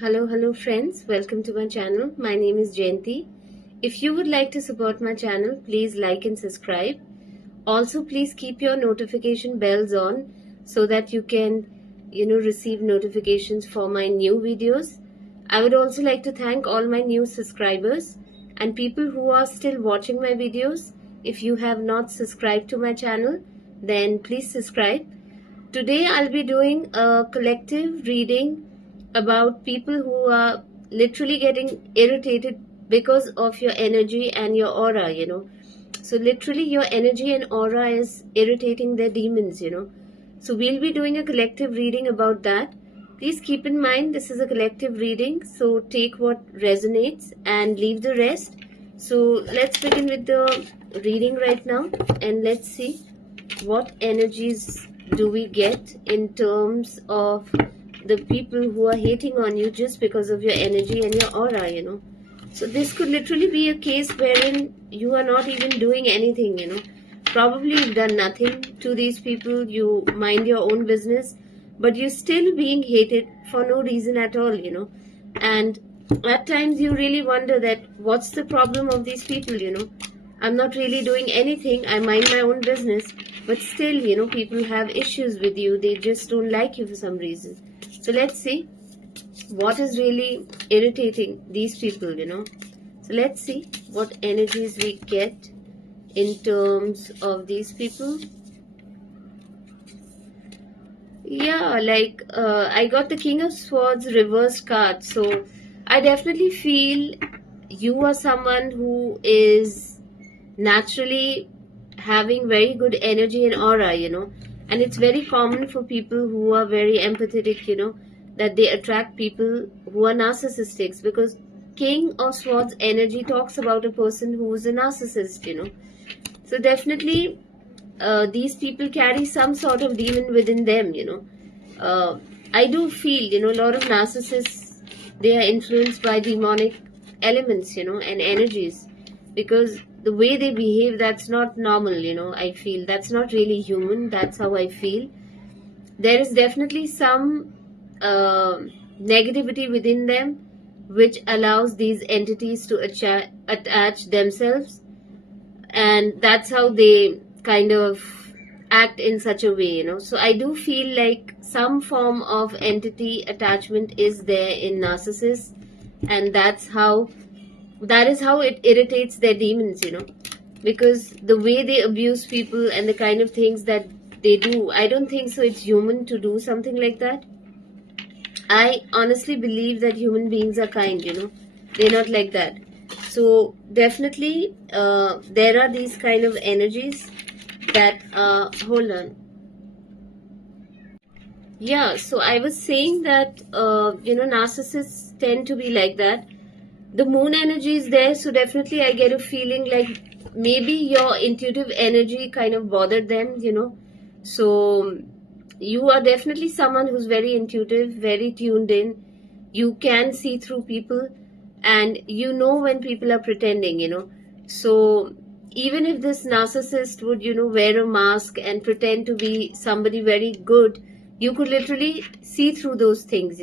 Hello friends, welcome to my channel. My name is Jayanti. If you would like to support my channel, please like and subscribe. Also, please keep your notification bells on so that you can, receive notifications for my new videos. I would also like to thank all my new subscribers and people who are still watching my videos. If you have not subscribed to my channel, then please subscribe. Today I'll be doing a collective reading about people who are literally getting irritated because of your energy and your aura. So literally your energy and aura is irritating their demons. So we'll be doing a collective reading about that. Please keep in mind this is a collective reading, so take what resonates and leave the rest. So let's begin with the reading right now and let's see what energies do we get in terms of the people who are hating on you just because of your energy and your aura. So this could literally be a case wherein you are not even doing anything. Probably you've done nothing to these people, you mind your own business, but you're still being hated for no reason at all. And at times you really wonder that what's the problem of these people. I'm not really doing anything, I mind my own business, but still, people have issues with you, they just don't like you for some reason. So let's see what is really irritating these people. So let's see what energies we get in terms of these people. Yeah, like I got the King of Swords reversed card. So I definitely feel you are someone who is naturally having very good energy and aura. And it's very common for people who are very empathetic, that they attract people who are narcissistic, because King of Swords energy talks about a person who is a narcissist. So definitely these people carry some sort of demon within them. I do feel, a lot of narcissists, they are influenced by demonic elements, and energies, because the way they behave, that's not normal. I feel that's not really human. That's how I feel. There is definitely some negativity within them which allows these entities to attach themselves, and that's how they kind of act in such a way. So I do feel like some form of entity attachment is there in narcissists, and that is how it irritates their demons. Because the way they abuse people and the kind of things that they do, I don't think so it's human to do something like that. I honestly believe that human beings are kind. They're not like that. So definitely there are these kind of energies that hold on. Yeah, so I was saying that narcissists tend to be like that. The moon energy is there, so definitely I get a feeling like maybe your intuitive energy kind of bothered them. So you are definitely someone who's very intuitive, very tuned in. You can see through people, and you know when people are pretending. So even if this narcissist would wear a mask and pretend to be somebody very good, you could literally see through those things.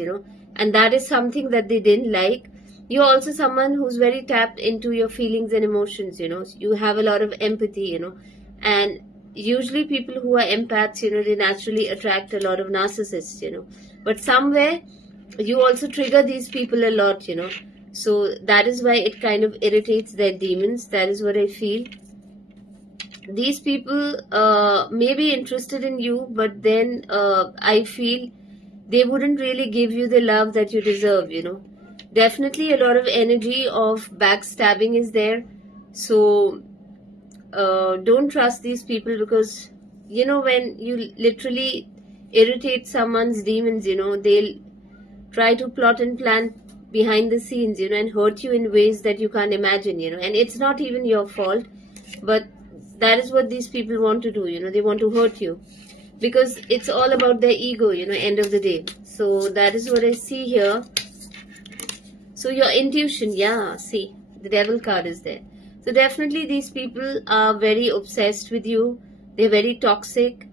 And that is something that they didn't like. You're also someone who's very tapped into your feelings and emotions. You have a lot of empathy. And usually people who are empaths, they naturally attract a lot of narcissists. But somewhere you also trigger these people a lot. So that is why it kind of irritates their demons. That is what I feel. These people may be interested in you, but then I feel they wouldn't really give you the love that you deserve. Definitely a lot of energy of backstabbing is there. So don't trust these people, because when you literally irritate someone's demons, they'll try to plot and plan behind the scenes, and hurt you in ways that you can't imagine. And it's not even your fault, but that is what these people want to do. They want to hurt you, because it's all about their ego, end of the day. So that is what I see here. So your intuition, yeah, see, the devil card is there. So definitely these people are very obsessed with you. They're very toxic.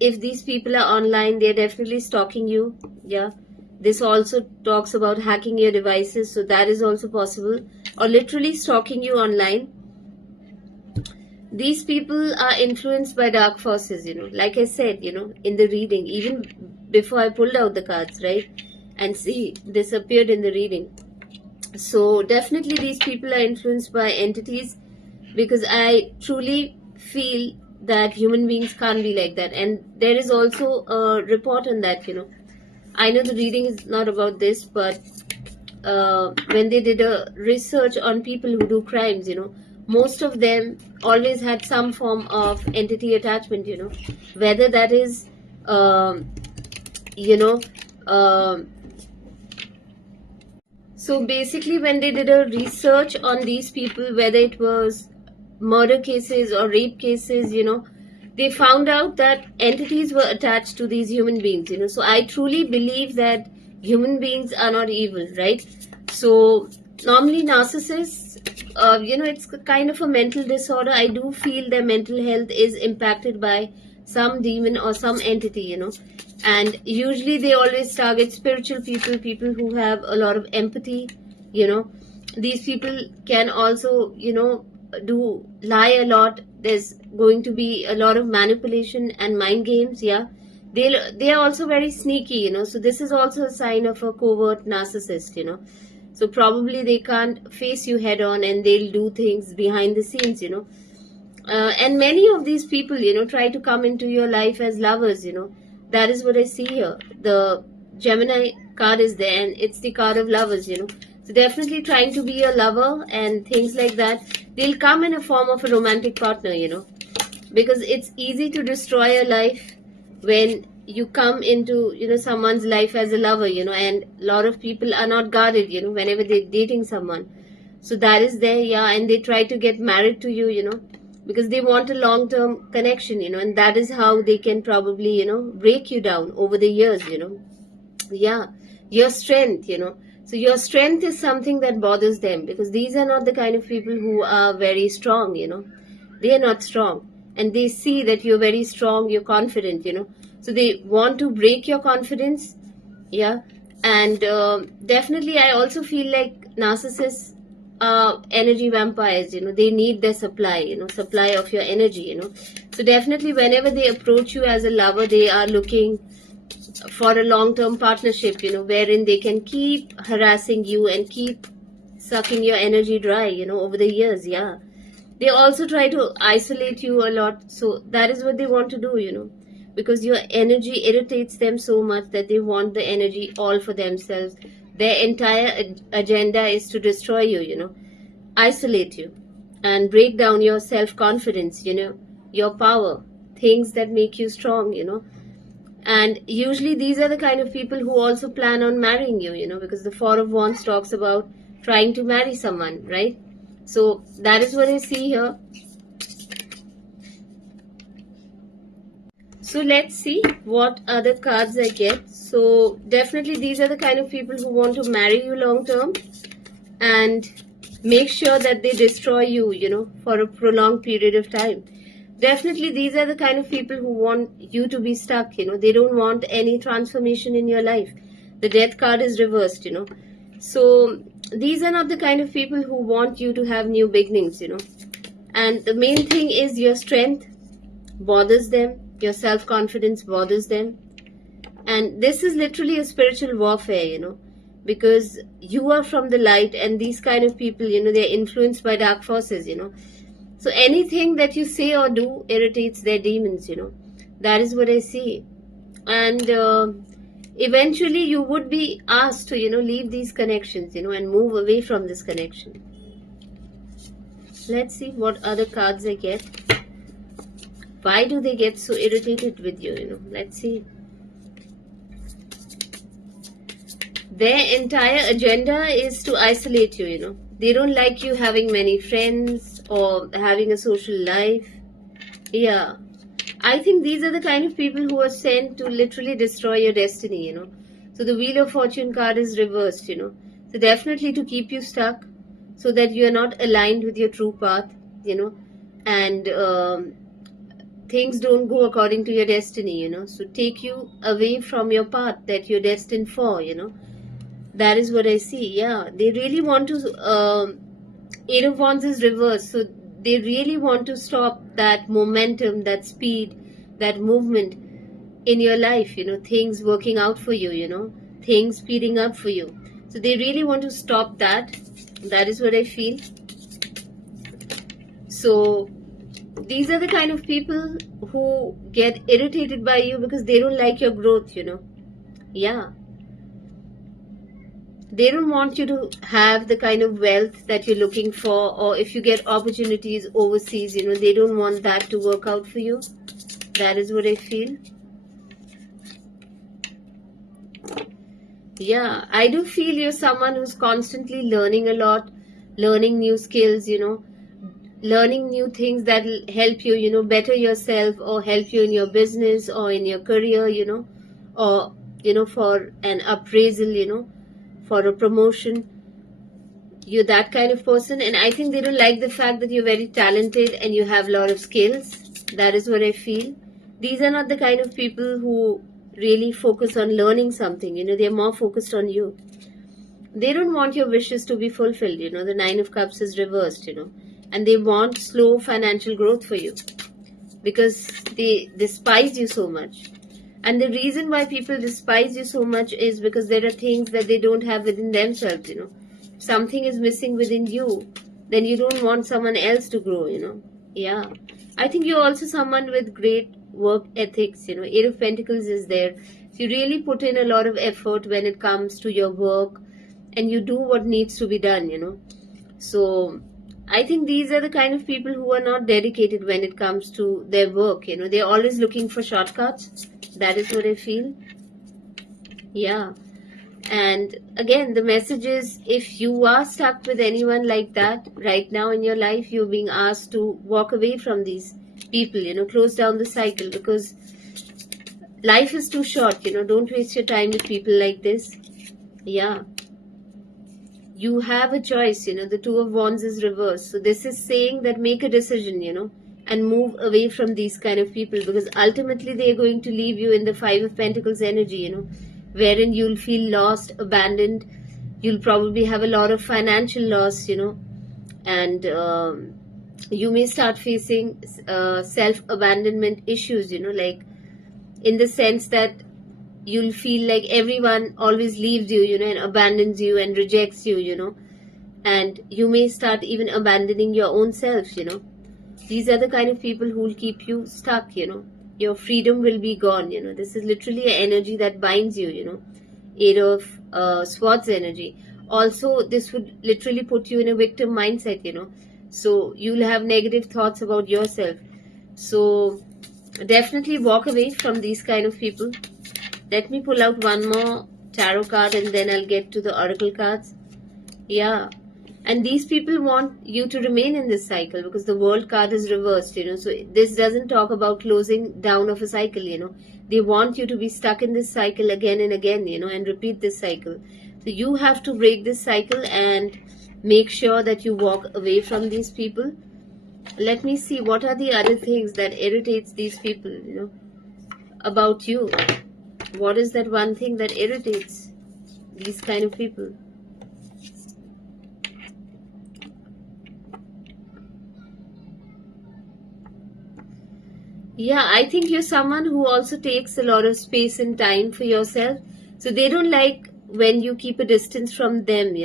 If these people are online, they're definitely stalking you. Yeah. This also talks about hacking your devices, so that is also possible, or literally stalking you online. These people are influenced by dark forces, like I said, in the reading, even before I pulled out the cards, right? And see, this appeared in the reading. So definitely these people are influenced by entities, because I truly feel that human beings can't be like that. And there is also a report on that. I know the reading is not about this, but when they did a research on people who do crimes, most of them always had some form of entity attachment, whether that is, you know, um so basically, when they did a research on these people, whether it was murder cases or rape cases, they found out that entities were attached to these human beings, So I truly believe that human beings are not evil, right? So normally narcissists, it's kind of a mental disorder. I do feel their mental health is impacted by some demon or some entity, and usually they always target spiritual people, people who have a lot of empathy. These people can also, do lie a lot. There's going to be a lot of manipulation and mind games. Yeah, they are also very sneaky, so this is also a sign of a covert narcissist. So probably they can't face you head on, and they'll do things behind the scenes. And many of these people, try to come into your life as lovers. That is what I see here. The Gemini card is there, and it's the card of lovers. So definitely trying to be a lover and things like that. They'll come in a form of a romantic partner. Because it's easy to destroy a life when you come into someone's life as a lover. And a lot of people are not guarded. Whenever they're dating someone, so that is there. Yeah, and they try to get married to you. Because they want a long term connection. And that is how they can probably break you down over the years. Yeah, your strength. So your strength is something that bothers them, because these are not the kind of people who are very strong. They are not strong, and they see that you're very strong, you're confident. So they want to break your confidence. Yeah. And definitely I also feel like narcissists are energy vampires. They need their supply, supply of your energy. So definitely whenever they approach you as a lover, they are looking for a long term partnership, wherein they can keep harassing you and keep sucking your energy dry, over the years. Yeah, they also try to isolate you a lot. So that is what they want to do, because your energy irritates them so much that they want the energy all for themselves. Their entire agenda is to destroy you, isolate you, and break down your self confidence, your power, things that make you strong. And usually these are the kind of people who also plan on marrying you, because the Four of Wands talks about trying to marry someone, right? So that is what I see here. So let's see what other cards I get. So definitely these are the kind of people who want to marry you long term and make sure that they destroy you, for a prolonged period of time. Definitely these are the kind of people who want you to be stuck. They don't want any transformation in your life. The Death card is reversed. So these are not the kind of people who want you to have new beginnings. And the main thing is your strength bothers them, your self-confidence bothers them. And this is literally a spiritual warfare, because you are from the light, and these kind of people, they're influenced by dark forces. So anything that you say or do irritates their demons. That is what I see. And eventually you would be asked to, leave these connections, and move away from this connection. Let's see what other cards I get. Why do they get so irritated with you? Let's see. Their entire agenda is to isolate you. They don't like you having many friends or having a social life. Yeah, I think these are the kind of people who are sent to literally destroy your destiny. So the Wheel of Fortune card is reversed. So definitely to keep you stuck, so that you are not aligned with your true path. And things don't go according to your destiny, so take you away from your path that you're destined for, that is what I see. Yeah, they really want to, Eight of Wands is reversed, so they really want to stop that momentum, that speed, that movement in your life, things working out for you, things speeding up for you. So they really want to stop that. That is what I feel. So these are the kind of people who get irritated by you because they don't like your growth, Yeah. They don't want you to have the kind of wealth that you're looking for, or if you get opportunities overseas, they don't want that to work out for you. That is what I feel. Yeah, I do feel you're someone who's constantly learning a lot, learning new skills, learning new things that will help you, better yourself or help you in your business or in your career, or, for an appraisal, for a promotion. You're that kind of person, and I think they don't like the fact that you're very talented and you have a lot of skills. That is what I feel. These are not the kind of people who really focus on learning something, they're more focused on you. They don't want your wishes to be fulfilled, the Nine of Cups is reversed, and they want slow financial growth for you because they despise you so much. And the reason why people despise you so much is because there are things that they don't have within themselves, Something is missing within you, then you don't want someone else to grow, Yeah. I think you're also someone with great work ethics, Eight of Pentacles is there. So you really put in a lot of effort when it comes to your work, and you do what needs to be done, So I think these are the kind of people who are not dedicated when it comes to their work, They're always looking for shortcuts. That is what I feel. Yeah. And again, the message is, if you are stuck with anyone like that right now in your life, you're being asked to walk away from these people, close down the cycle, because life is too short, don't waste your time with people like this. Yeah. You have a choice, the Two of Wands is reversed. So this is saying that make a decision, and move away from these kind of people, because ultimately they are going to leave you in the Five of Pentacles energy, wherein you'll feel lost, abandoned. You'll probably have a lot of financial loss, and you may start facing self-abandonment issues, like in the sense that you'll feel like everyone always leaves you, and abandons you and rejects you, and you may start even abandoning your own self, These are the kind of people who will keep you stuck, Your freedom will be gone, This is literally an energy that binds you, Eight of Swords energy. Also, this would literally put you in a victim mindset, So you'll have negative thoughts about yourself. So definitely walk away from these kind of people. Let me pull out one more tarot card and then I'll get to the oracle cards. Yeah. And these people want you to remain in this cycle because the World card is reversed, So this doesn't talk about closing down of a cycle, They want you to be stuck in this cycle again and again, and repeat this cycle. So you have to break this cycle and make sure that you walk away from these people. Let me see what are the other things that irritates these people, about you. What is that one thing that irritates these kind of people? Yeah, I think you're someone who also takes a lot of space and time for yourself. So they don't like when you keep a distance from them,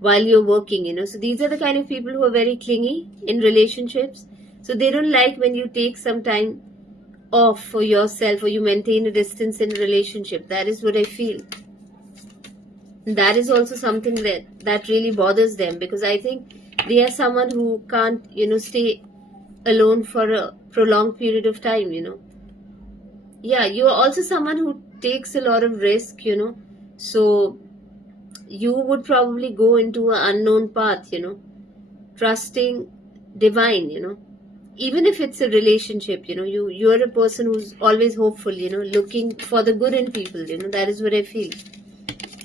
while you're working, So these are the kind of people who are very clingy in relationships. So they don't like when you take some time off for yourself or you maintain a distance in a relationship. That is what I feel. That is also something that really bothers them, because I think they are someone who can't, stay alone for a prolonged period of time, Yeah, you are also someone who takes a lot of risk, So you would probably go into an unknown path, trusting divine, Even if it's a relationship, you're a person who's always hopeful, looking for the good in people, That is what I feel.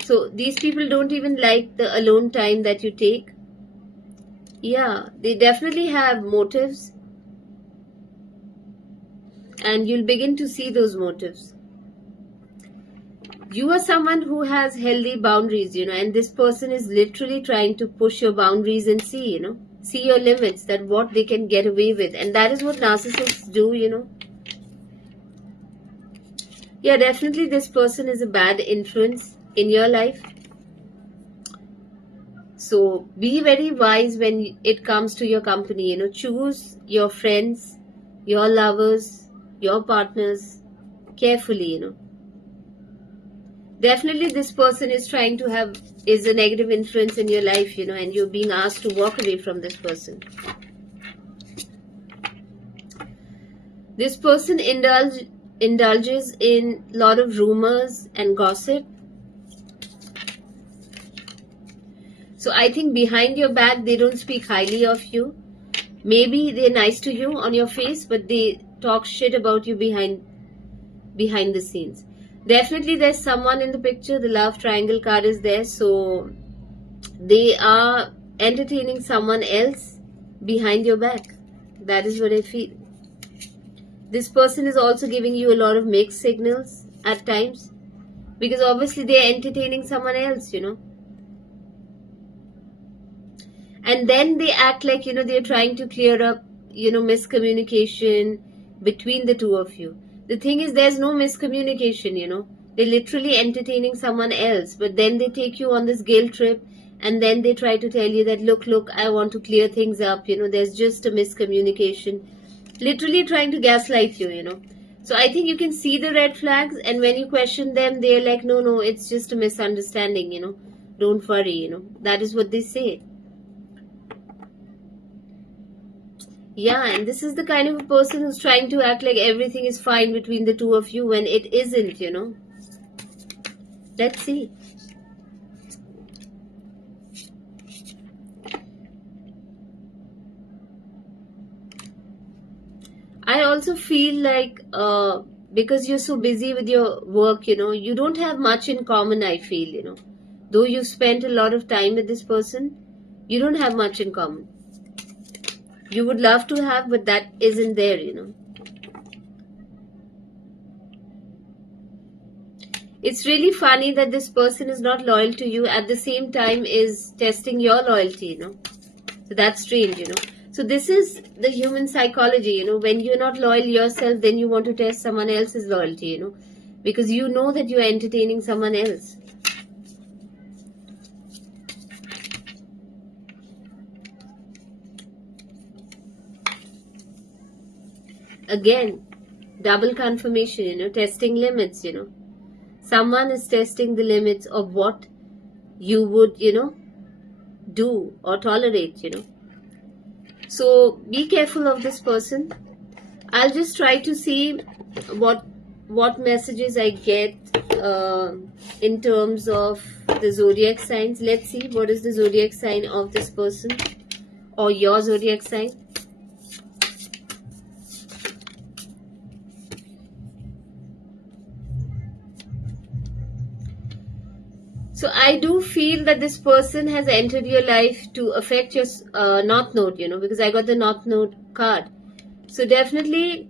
So these people don't even like the alone time that you take. Yeah, they definitely have motives. and you'll begin to see those motives. You are someone who has healthy boundaries, and this person is literally trying to push your boundaries and see your limits, that what they can get away with. And that is what narcissists do. Yeah, definitely this person is a bad influence in your life. So be very wise when it comes to your company. Choose your friends, your lovers, your partners carefully. Definitely this person is is a negative influence in your life, and you're being asked to walk away from this person. This person indulges in a lot of rumors and gossip. So I think behind your back, they don't speak highly of you. Maybe they're nice to you on your face, but they talk shit about you behind the scenes. Definitely there's someone in the picture. The love triangle card is there. So they are entertaining someone else behind your back. That is what I feel. This person is also giving you a lot of mixed signals at times, because obviously they are entertaining someone else, And then they act like, they're trying to clear up, miscommunication between the two of you. The thing is, there's no miscommunication, They're literally entertaining someone else, but then they take you on this guilt trip, and then they try to tell you that, look, I want to clear things up, there's just a miscommunication. Literally trying to gaslight you, So I think you can see the red flags, and when you question them, they're like, no, it's just a misunderstanding, Don't worry, That is what they say. Yeah, and this is the kind of a person who's trying to act like everything is fine between the two of you when it isn't, Let's see. I also feel like because you're so busy with your work, you don't have much in common, I feel, Though you've spent a lot of time with this person, you don't have much in common. You would love to have, but that isn't there, It's really funny that this person is not loyal to you, at the same time is testing your loyalty, So that's strange, So this is the human psychology, When you're not loyal yourself, then you want to test someone else's loyalty, Because you know that you are entertaining someone else. Again, double confirmation, testing limits, Someone is testing the limits of what you would, do or tolerate, So be careful of this person. I'll just try to see what messages I get in terms of the zodiac signs. Let's see what is the zodiac sign of this person or your zodiac sign. So I do feel that this person has entered your life to affect your North Node, because I got the North Node card. So definitely,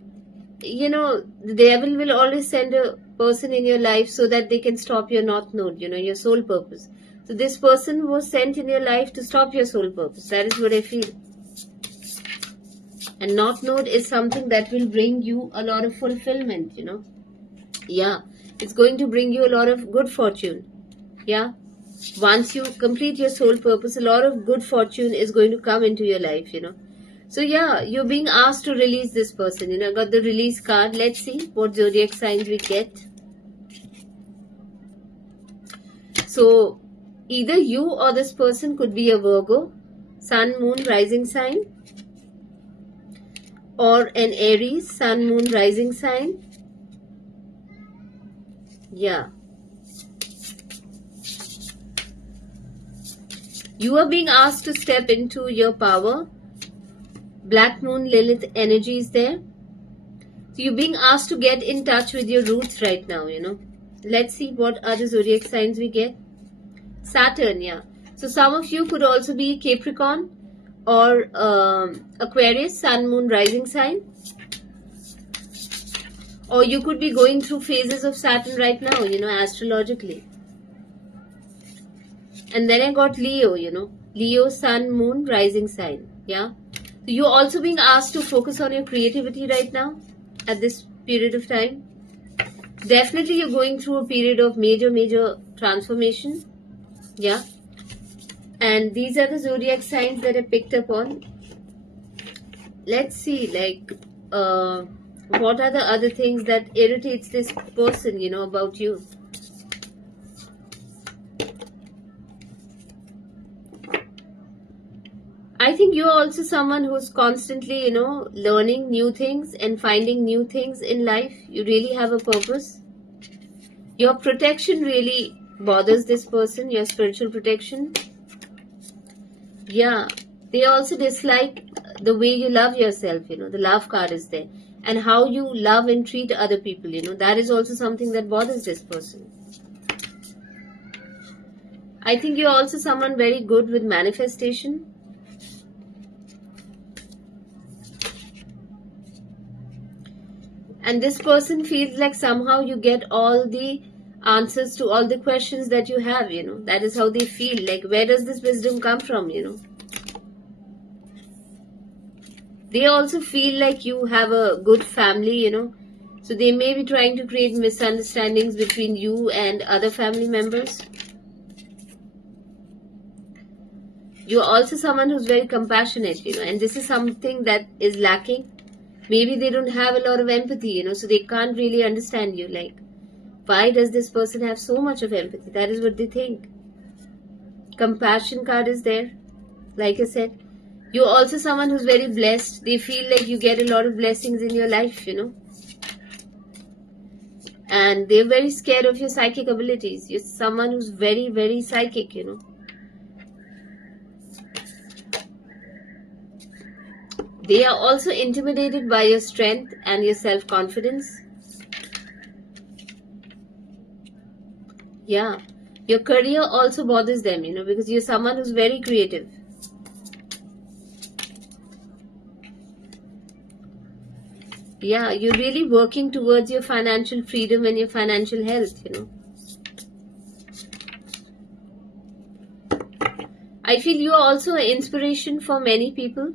the devil will always send a person in your life so that they can stop your North Node, your soul purpose. So this person was sent in your life to stop your soul purpose. That is what I feel. And North Node is something that will bring you a lot of fulfillment, Yeah, it's going to bring you a lot of good fortune. Yeah, once you complete your soul purpose, a lot of good fortune is going to come into your life, So yeah, you're being asked to release this person, I got the release card. Let's see what zodiac signs we get. So either you or this person could be a Virgo, Sun, Moon, Rising sign, or an Aries, Sun, Moon, Rising sign. Yeah. You are being asked to step into your power. Black Moon Lilith energy is there. So you're being asked to get in touch with your roots right now, Let's see what other zodiac signs we get. Saturn, yeah. So some of you could also be Capricorn or Aquarius, Sun, Moon, Rising sign. Or you could be going through phases of Saturn right now, astrologically. And then I got Leo, Leo, Sun, Moon, rising sign. Yeah. So you're also being asked to focus on your creativity right now at this period of time. Definitely you're going through a period of major transformation. Yeah. And these are the zodiac signs that I picked up on. Let's see, what are the other things that irritates this person, about you. I think you're also someone who's constantly, learning new things and finding new things in life. You really have a purpose. Your protection really bothers this person, your spiritual protection. Yeah, they also dislike the way you love yourself, the love card is there. And how you love and treat other people, that is also something that bothers this person. I think you're also someone very good with manifestation. And this person feels like somehow you get all the answers to all the questions that you have, That is how they feel. Like, where does this wisdom come from, They also feel like you have a good family, So they may be trying to create misunderstandings between you and other family members. You're also someone who's very compassionate, And this is something that is lacking. Maybe they don't have a lot of empathy, So they can't really understand you. Like, why does this person have so much of empathy? That is what they think. Compassion card is there. Like I said, you're also someone who's very blessed. They feel like you get a lot of blessings in your life, And they're very scared of your psychic abilities. You're someone who's very psychic, They are also intimidated by your strength and your self-confidence. Yeah. Your career also bothers them, because you're someone who's very creative. Yeah, you're really working towards your financial freedom and your financial health, I feel you are also an inspiration for many people,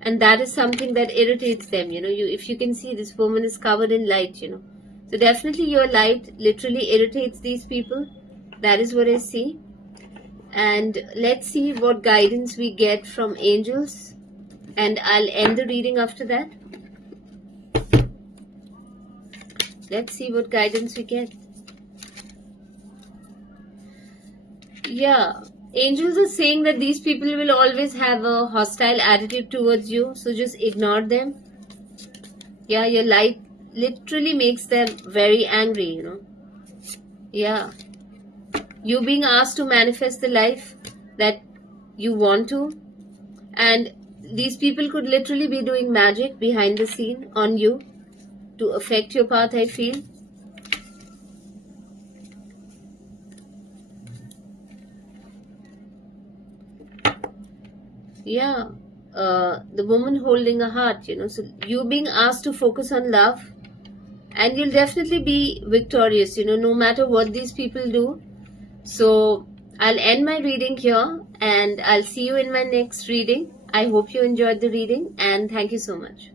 and that is something that irritates them, if you can see, this woman is covered in light, So definitely your light literally irritates these people. That is what I see. And let's see what guidance we get from angels. And I'll end the reading after that. Let's see what guidance we get. Yeah. Angels are saying that these people will always have a hostile attitude towards you. So just ignore them. Yeah, your light literally makes them very angry, Yeah. You're being asked to manifest the life that you want to. And these people could literally be doing magic behind the scene on you to affect your path, I feel. Yeah. The woman holding a heart, So you're being asked to focus on love. And you'll definitely be victorious, no matter what these people do. So I'll end my reading here and I'll see you in my next reading. I hope you enjoyed the reading and thank you so much.